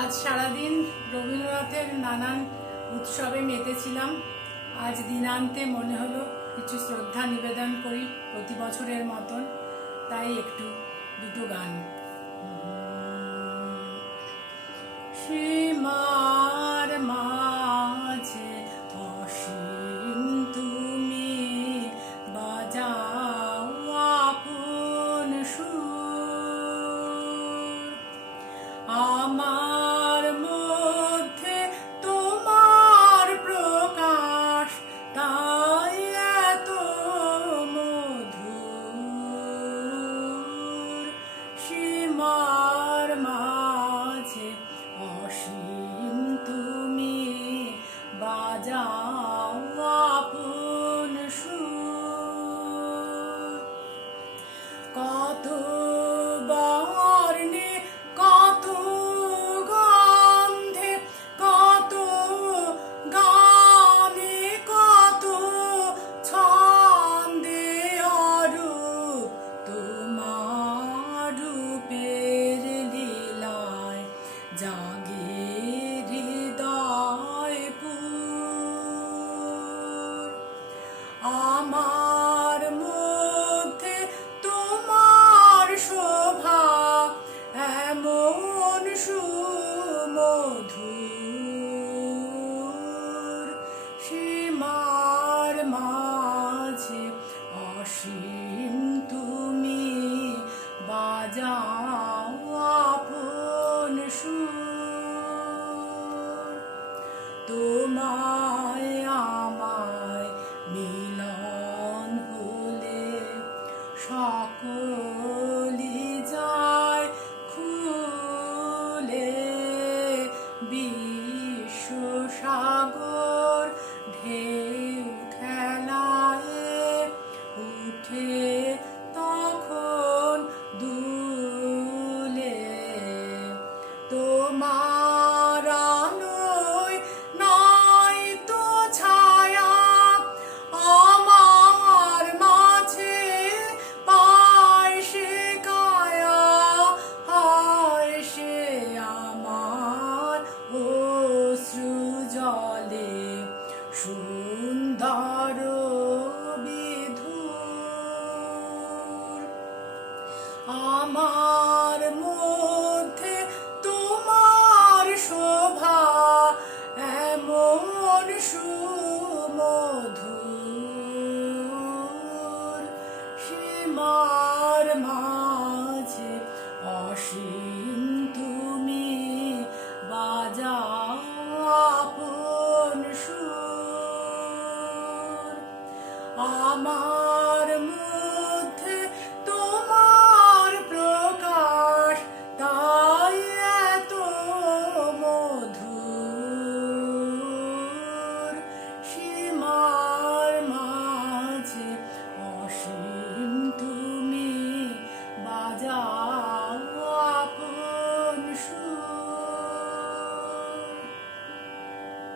আজ সারাদিন রবীন্দ্রনাথের নানান উৎসবে মেতেছিলাম। আজ দিনান্তে মনে হলো কিছু শ্রদ্ধা নিবেদন করি প্রতি বছরের মতন, তাই দুটো গান। সীমার মাঝে অসীম তুমি বাজাও আপন সুর, আমার মধ্যে তোমার প্রকাশ তাই এত মধুর। সীমার মাঝে অসীম তুমি বাজাও আপন সুর। কত বর্ণে কত গন্ধে কত গানে কত ছন্দে অরূপ তোমার রূপের লীলায় জাগে হৃদয়পুর। আমার মধ্যে তোমার শোভা এমন সুমধুর। সীমার মাঝে অসীম তুমি বাজাও আপন সুর। তোমায় আমায় মিলন হলে সকলি যায় খুলে, বিশ্ব সাগর ঢেউ খেলায় উঠে তখন দুলে। তোমার আলোয় নাই তো ছায়া আমার মাঝে পায় সে কায়া, হয় সে আমার অশ্রু জলে সুন্দর বিধুর। আমার মধ্যে তোমার শোভা এমন সুমধুর। সীমার মাঝে অসীম তুমি বাজাও আপন সুর। আমার